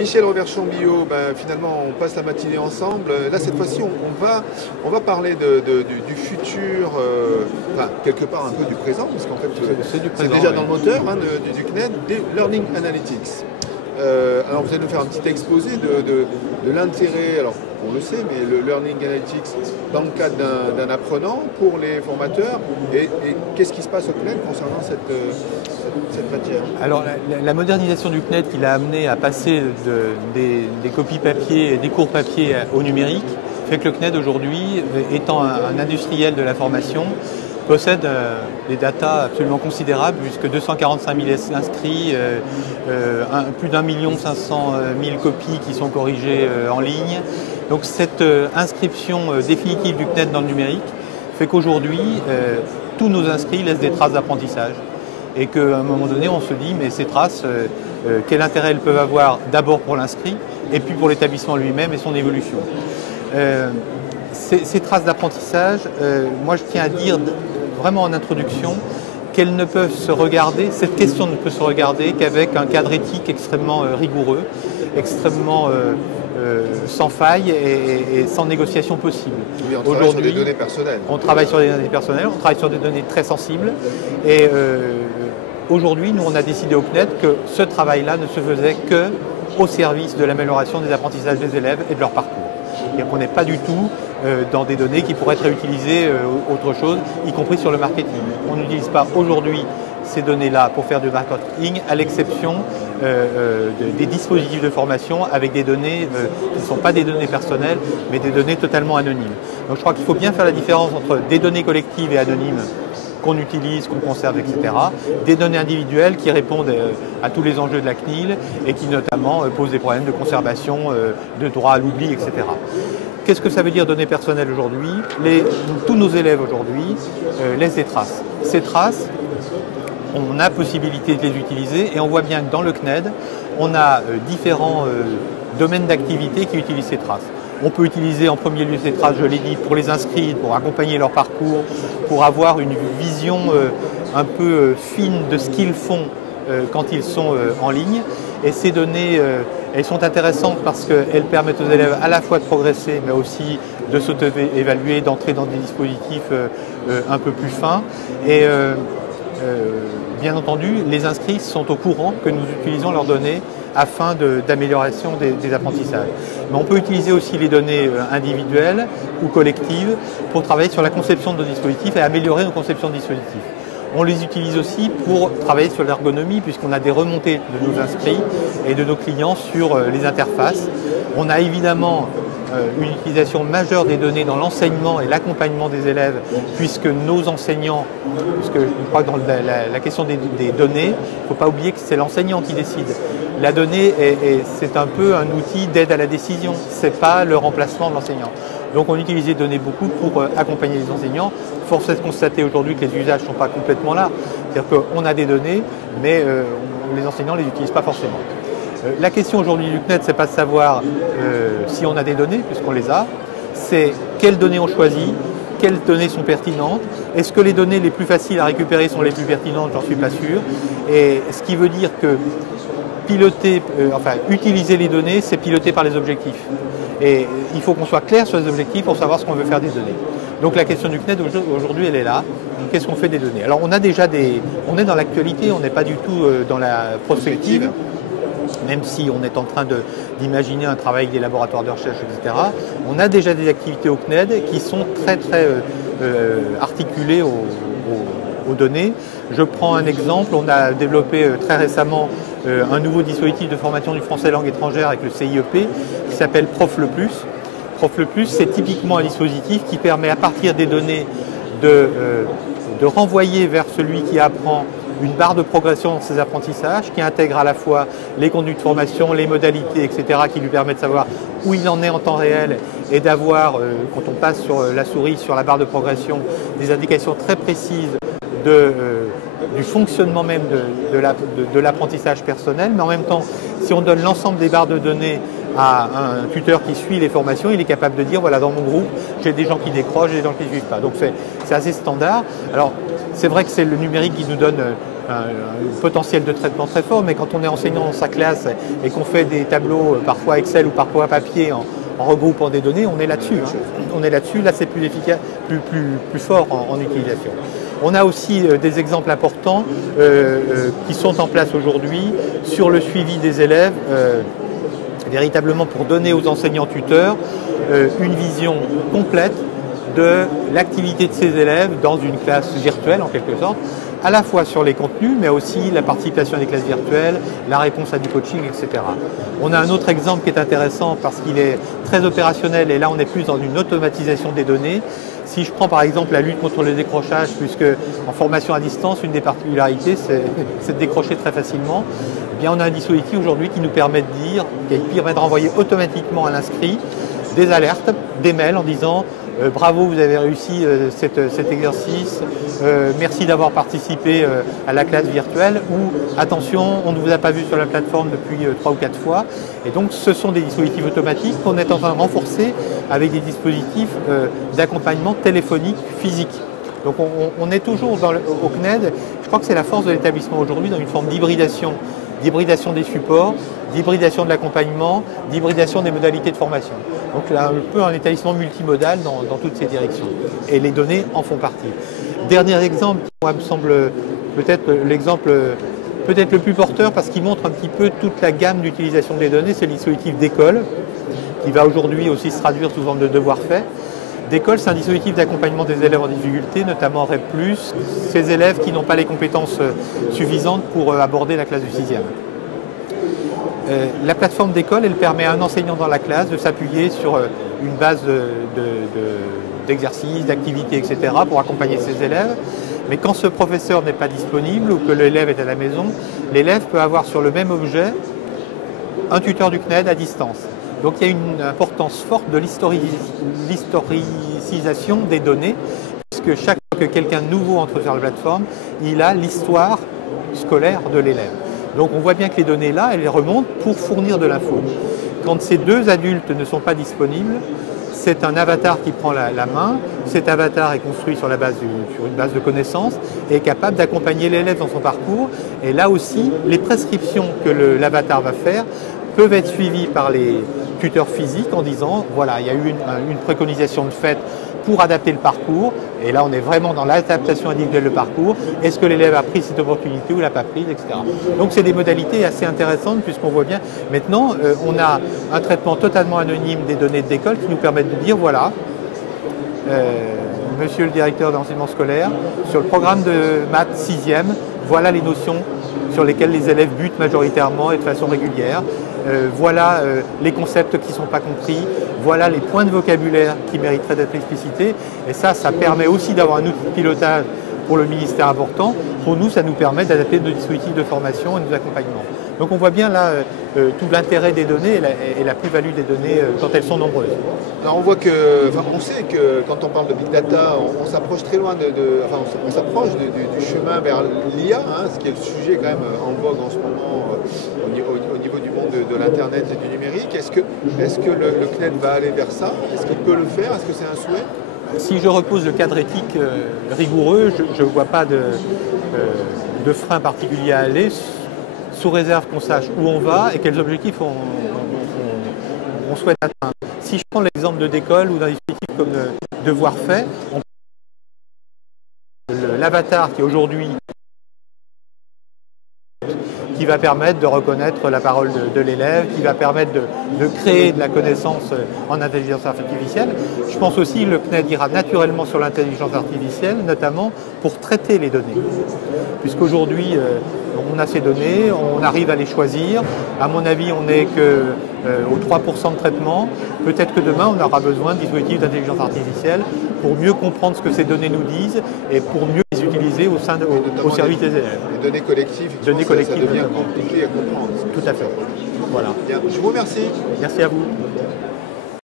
Michel Reverchon-Billot, finalement on passe la matinée ensemble. Là cette fois-ci on va parler du futur, quelque part un peu du présent, parce qu'en fait c'est déjà dans le moteur du CNED, des Learning Analytics. Alors vous allez nous faire un petit exposé de l'intérêt, alors on le sait, mais le Learning Analytics dans le cadre d'un apprenant pour les formateurs, et qu'est-ce qui se passe au CNED concernant cette matière? Alors la modernisation du CNED qui l'a amené à passer des copies papier, des cours papier au numérique, fait que le CNED aujourd'hui, étant un industriel de la formation, possède des datas absolument considérables, puisque 245 000 inscrits, plus d'1,5 million copies qui sont corrigées en ligne. Donc cette inscription définitive du CNED dans le numérique fait qu'aujourd'hui, tous nos inscrits laissent des traces d'apprentissage. Et qu'à un moment donné, on se dit, mais ces traces, quel intérêt elles peuvent avoir d'abord pour l'inscrit, et puis pour l'établissement lui-même et son évolution. Ces traces d'apprentissage, moi je tiens à dire vraiment en introduction qu'elles ne peuvent se regarder, cette question ne peut se regarder qu'avec un cadre éthique extrêmement rigoureux, extrêmement sans faille et sans négociation possible. Oui, on travaille sur des données personnelles. On travaille sur des données personnelles, on travaille sur des données très sensibles. Et aujourd'hui, nous on a décidé au CNED que ce travail-là ne se faisait qu'au service de l'amélioration des apprentissages des élèves et de leur parcours. Et qu'on n'est pas du tout dans des données qui pourraient être réutilisées autre chose, y compris sur le marketing. On n'utilise pas aujourd'hui ces données-là pour faire du marketing, à l'exception des dispositifs de formation avec des données qui ne sont pas des données personnelles, mais des données totalement anonymes. Donc je crois qu'il faut bien faire la différence entre des données collectives et anonymes qu'on utilise, qu'on conserve, etc. Des données individuelles qui répondent à tous les enjeux de la CNIL et qui notamment posent des problèmes de conservation, de droit à l'oubli, etc. Qu'est-ce que ça veut dire données personnelles aujourd'hui? Tous nos élèves aujourd'hui laissent des traces. Ces traces, on a possibilité de les utiliser et on voit bien que dans le CNED, on a différents domaines d'activité qui utilisent ces traces. On peut utiliser en premier lieu ces traces, je l'ai dit, pour les inscrits, pour accompagner leur parcours, pour avoir une vision un peu fine de ce qu'ils font quand ils sont en ligne. Et ces données, elles sont intéressantes parce qu'elles permettent aux élèves à la fois de progresser, mais aussi de s'auto-évaluer, d'entrer dans des dispositifs un peu plus fins. Et bien entendu, les inscrits sont au courant que nous utilisons leurs données afin d'amélioration des apprentissages. Mais on peut utiliser aussi les données individuelles ou collectives pour travailler sur la conception de nos dispositifs et améliorer nos conceptions de dispositifs. On les utilise aussi pour travailler sur l'ergonomie puisqu'on a des remontées de nos inscrits et de nos clients sur les interfaces. On a évidemment une utilisation majeure des données dans l'enseignement et l'accompagnement des élèves puisque nos enseignants, puisque je crois que dans la question des données, il ne faut pas oublier que c'est l'enseignant qui décide. La donnée, c'est un peu un outil d'aide à la décision, ce n'est pas le remplacement de l'enseignant. Donc on utilise les données beaucoup pour accompagner les enseignants. Force est de constater aujourd'hui que les usages ne sont pas complètement là. C'est-à-dire qu'on a des données, mais les enseignants ne les utilisent pas forcément. La question aujourd'hui du CNED, ce n'est pas de savoir si on a des données, puisqu'on les a, c'est quelles données on choisit, quelles données sont pertinentes, est-ce que les données les plus faciles à récupérer sont les plus pertinentes, j'en suis pas sûr, et ce qui veut dire que utiliser les données, c'est piloter par les objectifs. Et il faut qu'on soit clair sur les objectifs pour savoir ce qu'on veut faire des données. Donc la question du CNED aujourd'hui, elle est là. Qu'est-ce qu'on fait des données? Alors on a déjà on est dans l'actualité, on n'est pas du tout dans la prospective. Même si on est en train d'imaginer un travail avec des laboratoires de recherche, etc., on a déjà des activités au CNED qui sont très articulées aux données. Je prends un exemple, on a développé très récemment un nouveau dispositif de formation du français langue étrangère avec le CIEP qui s'appelle Prof le Plus. Prof le Plus, c'est typiquement un dispositif qui permet à partir des données de renvoyer vers celui qui apprend une barre de progression dans ses apprentissages qui intègre à la fois les contenus de formation, les modalités, etc., qui lui permettent de savoir où il en est en temps réel et d'avoir, quand on passe sur la souris, sur la barre de progression, des indications très précises du fonctionnement même de l'apprentissage personnel. Mais en même temps, si on donne l'ensemble des barres de données à un tuteur qui suit les formations, il est capable de dire, voilà, dans mon groupe, j'ai des gens qui décrochent, j'ai des gens qui ne suivent pas. Donc c'est assez standard. Alors, c'est vrai que c'est le numérique qui nous donne un potentiel de traitement très fort, mais quand on est enseignant dans sa classe et qu'on fait des tableaux parfois Excel ou parfois papier en regroupant des données, on est là-dessus. On est là-dessus, là c'est plus efficace, plus fort en utilisation. On a aussi des exemples importants qui sont en place aujourd'hui sur le suivi des élèves, véritablement pour donner aux enseignants tuteurs une vision complète de l'activité de ces élèves dans une classe virtuelle en quelque sorte, à la fois sur les contenus, mais aussi la participation à des classes virtuelles, la réponse à du coaching, etc. On a un autre exemple qui est intéressant parce qu'il est très opérationnel et là on est plus dans une automatisation des données. Si je prends par exemple la lutte contre le décrochage, puisque en formation à distance, une des particularités c'est de décrocher très facilement, eh bien on a un dispositif aujourd'hui qui nous permet de dire, qui permet de renvoyer automatiquement à l'inscrit des alertes, des mails en disant bravo, vous avez réussi cet exercice, merci d'avoir participé à la classe virtuelle, ou attention, on ne vous a pas vu sur la plateforme depuis 3 ou 4 fois. Et donc ce sont des dispositifs automatiques qu'on est en train de renforcer avec des dispositifs d'accompagnement téléphonique physique. Donc on est toujours au CNED, je crois que c'est la force de l'établissement aujourd'hui, dans une forme d'hybridation des supports, d'hybridation de l'accompagnement, d'hybridation des modalités de formation. Donc là, un peu un établissement multimodal dans toutes ces directions. Et les données en font partie. Dernier exemple, qui moi me semble peut-être l'exemple peut-être le plus porteur parce qu'il montre un petit peu toute la gamme d'utilisation des données, c'est le dispositif d'école, qui va aujourd'hui aussi se traduire sous forme de devoirs faits. D'école, c'est un dispositif d'accompagnement des élèves en difficulté, notamment REP+, ces élèves qui n'ont pas les compétences suffisantes pour aborder la classe du 6e. La plateforme d'école, elle permet à un enseignant dans la classe de s'appuyer sur une base d'exercices, d'activités, etc. pour accompagner ses élèves. Mais quand ce professeur n'est pas disponible ou que l'élève est à la maison, l'élève peut avoir sur le même objet un tuteur du CNED à distance. Donc il y a une importance forte de l'historicisation des données, puisque chaque fois que quelqu'un de nouveau entre sur la plateforme, il a l'histoire scolaire de l'élève. Donc on voit bien que les données là, elles remontent pour fournir de l'info. Quand ces deux adultes ne sont pas disponibles, c'est un avatar qui prend la main. Cet avatar est construit sur une base de connaissances et est capable d'accompagner l'élève dans son parcours. Et là aussi, les prescriptions que l'avatar va faire peuvent être suivies par les tuteurs physiques en disant voilà, il y a eu une préconisation de fait pour adapter le parcours, et là on est vraiment dans l'adaptation individuelle du parcours. Est-ce que l'élève a pris cette opportunité ou l'a pas prise, etc. Donc c'est des modalités assez intéressantes puisqu'on voit bien maintenant on a un traitement totalement anonyme des données d'école qui nous permettent de dire voilà, monsieur le directeur d'enseignement scolaire, sur le programme de maths 6e, voilà les notions sur lesquelles les élèves butent majoritairement et de façon régulière. Voilà les concepts qui ne sont pas compris, voilà les points de vocabulaire qui mériteraient d'être explicités. Et ça permet aussi d'avoir un outil de pilotage pour le ministère important. Pour nous, ça nous permet d'adapter nos dispositifs de formation et nos accompagnements. Donc on voit bien là tout l'intérêt des données et la plus-value des données quand elles sont nombreuses. Alors on voit que, on sait que quand on parle de Big Data, on s'approche très loin on s'approche du chemin vers l'IA, hein, ce qui est le sujet quand même en vogue en ce moment au niveau du monde de l'Internet et du numérique. Est-ce que le CNED va aller vers ça? Est-ce qu'il peut le faire? Est-ce que c'est un souhait? Si je repose le cadre éthique rigoureux, je ne vois pas de frein particulier à aller, sous réserve qu'on sache où on va et quels objectifs on souhaite atteindre. Si je prends l'exemple de d'école ou d'un dispositif comme devoir fait, l'avatar qui est aujourd'hui qui va permettre de reconnaître la parole de l'élève, qui va permettre de créer de la connaissance en intelligence artificielle. Je pense aussi que le CNED ira naturellement sur l'intelligence artificielle, notamment pour traiter les données. Puisqu'aujourd'hui, on a ces données, on arrive à les choisir. À mon avis, on n'est qu'au 3% de traitement. Peut-être que demain, on aura besoin de dispositifs d'intelligence artificielle pour mieux comprendre ce que ces données nous disent et pour mieux les utiliser au service des élèves. Les données collectives, ça devient compliqué à comprendre. Tout à fait. Voilà. Bien. Je vous remercie. Merci à vous.